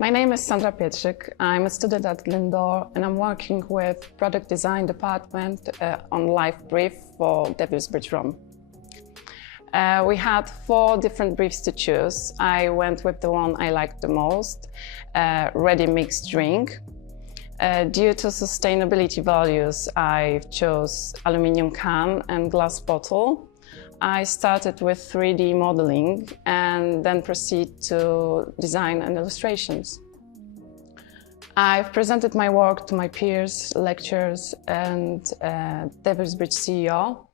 My name is Sandra Pietrzyk. I'm a student at Glyndŵr and I'm working with product design department on live brief for Devil's Bridge Rum. We had 4 different briefs to choose. I went with the one I liked the most, ready mixed drink. Due to sustainability values, I chose aluminium can and glass bottle. I started with 3D modeling and then proceed to design and illustrations. I've presented my work to my peers, lecturers and Devil's Bridge CEO.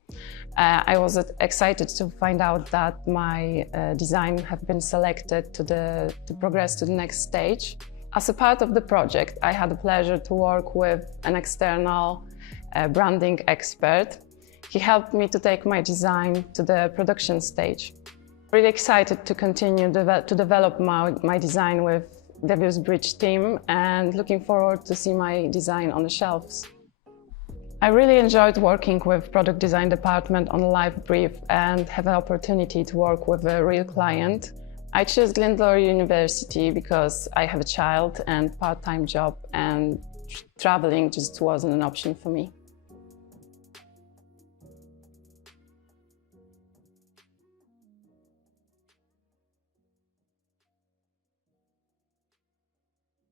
I was excited to find out that my design had been selected to progress to the next stage. As a part of the project, I had the pleasure to work with an external branding expert. He helped me to take my design to the production stage. Really excited to continue to develop my design with Devil's Bridge team and looking forward to see my design on the shelves. I really enjoyed working with product design department on a live brief and have an opportunity to work with a real client. I chose Glyndŵr University because I have a child and part-time job and traveling just wasn't an option for me.